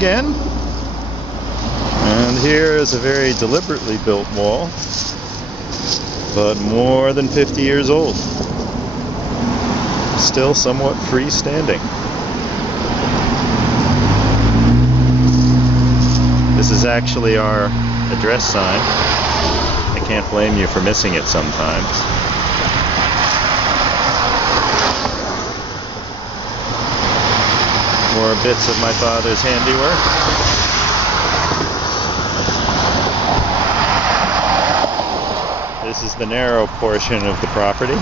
again. And here is a very deliberately built wall, but more than 50 years old. Still somewhat freestanding. This is actually our address sign. I can't blame you for missing it sometimes. More bits of my father's handiwork. This is the narrow portion of the property.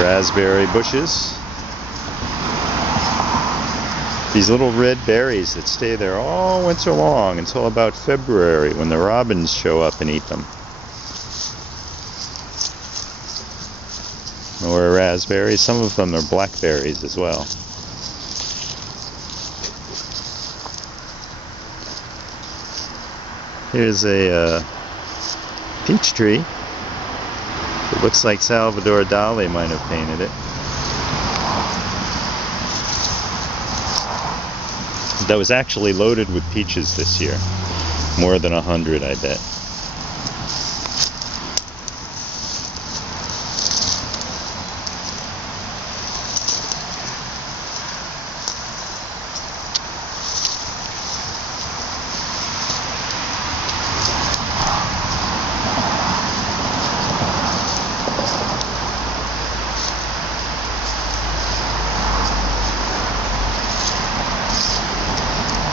Raspberry bushes. These little red berries that stay there all winter long until about February when the robins show up and eat them. Or raspberries. Some of them are blackberries as well. Here's a peach tree. It looks like Salvador Dali might have painted it. That was actually loaded with peaches this year. More than 100, I bet.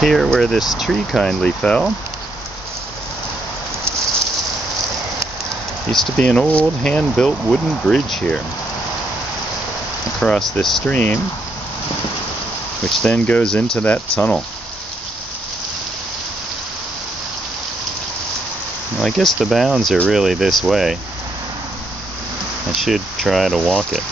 Here where this tree kindly fell used to be an old hand-built wooden bridge here across this stream, which then goes into that tunnel. Well, I guess the bounds are really this way. I should try to walk it.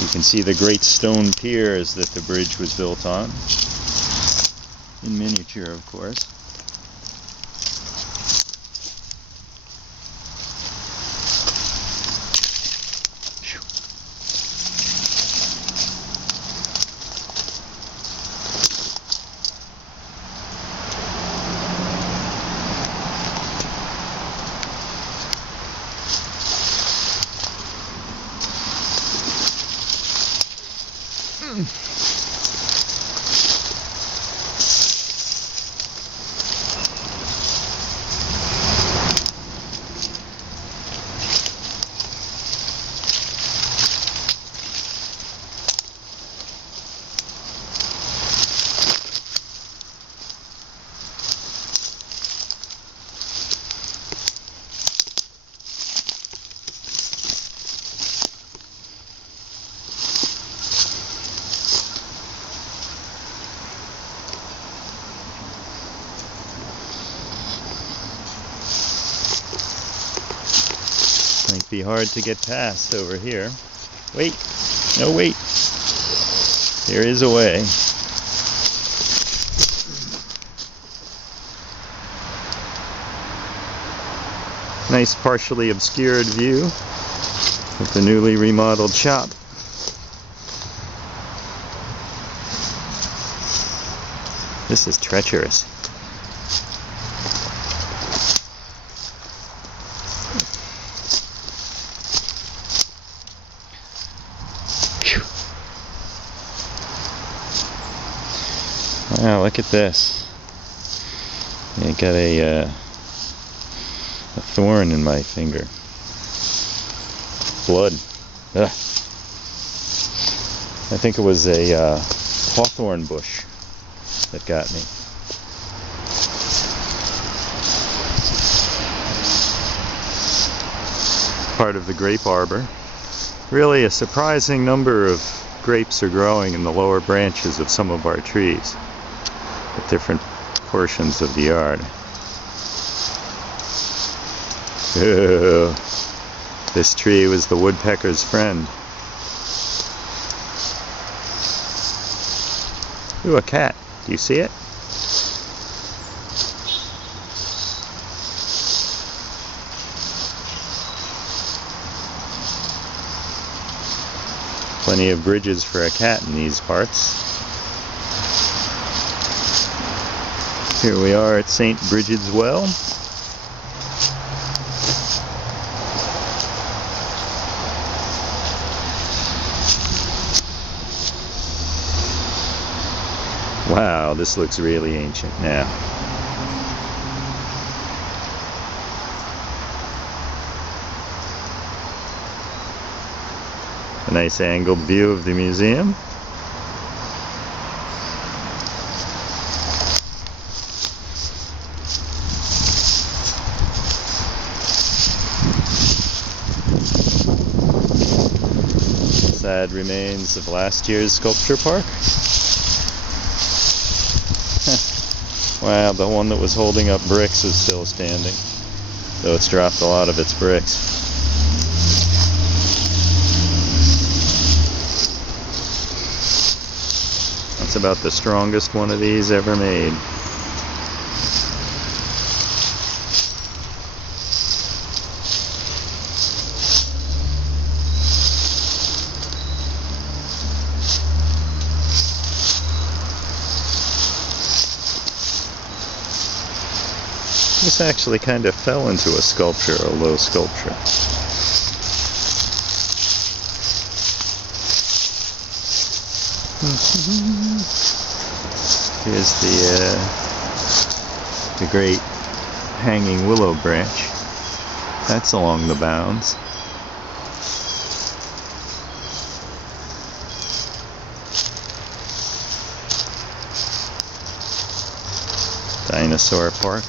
You can see the great stone piers that the bridge was built on. In miniature, of course. Might be hard to get past over here. Wait! No, wait! There is a way. Nice partially obscured view of the newly remodeled shop. This is treacherous. Wow, look at this. I got a thorn in my finger. Blood. Ugh. I think it was a hawthorn bush that got me. Part of the grape arbor. Really a surprising number of grapes are growing in the lower branches of some of our trees at different portions of the yard. This tree was the woodpecker's friend. Ooh, a cat. Do you see it? Plenty of bridges for a cat in these parts. Here we are at St. Bridget's Well. Wow, this looks really ancient now. A nice angled view of the museum. Sad remains of last year's sculpture park. Wow, the one that was holding up bricks is still standing, though it's dropped a lot of its bricks. That's about the strongest one of these ever made. This actually kind of fell into a sculpture, a low sculpture. Here's the great hanging willow branch. That's along the bounds. Dinosaur Park.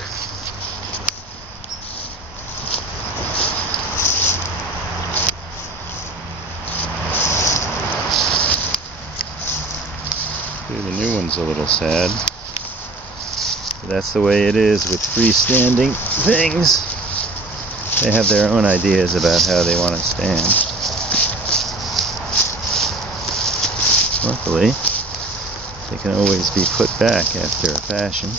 The new one's a little sad. But that's the way it is with freestanding things. They have their own ideas about how they want to stand. Luckily, they can always be put back after a fashion.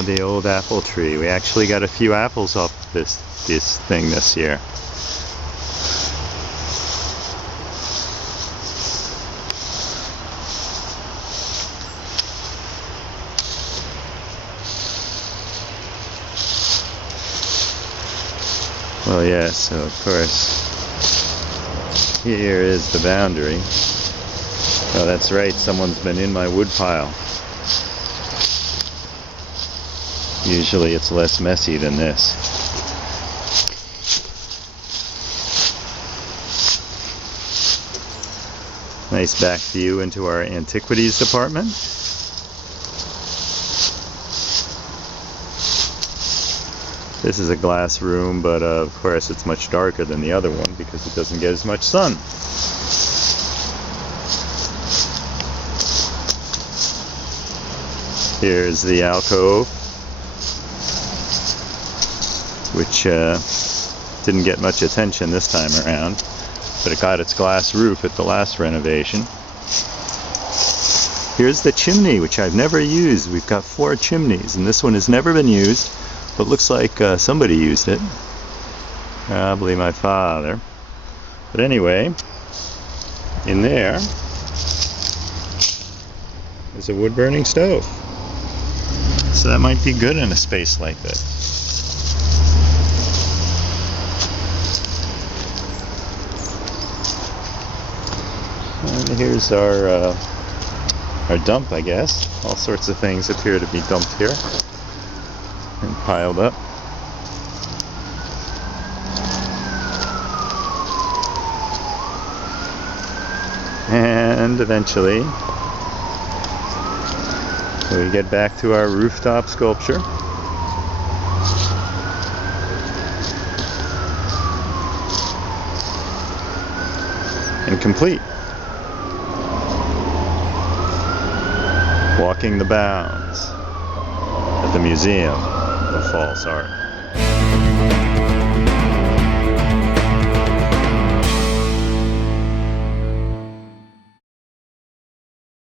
The old apple tree. We actually got a few apples off this thing this year. Well, yes, so of course, here is the boundary. Oh, that's right, someone's been in my woodpile. Usually it's less messy than this. Nice back view into our antiquities department. This is a glass room, but of course it's much darker than the other one because it doesn't get as much sun. Here's the alcove, which didn't get much attention this time around, but it got its glass roof at the last renovation. Here's the chimney, which I've never used. We've got 4 chimneys, and this one has never been used, but looks like somebody used it. Probably my father. But anyway, in there is a wood-burning stove. So that might be good in a space like this. And here's our dump, I guess. All sorts of things appear to be dumped here and piled up. And eventually we get back to our rooftop sculpture. And complete. Walking the bounds at the Museum of False Art.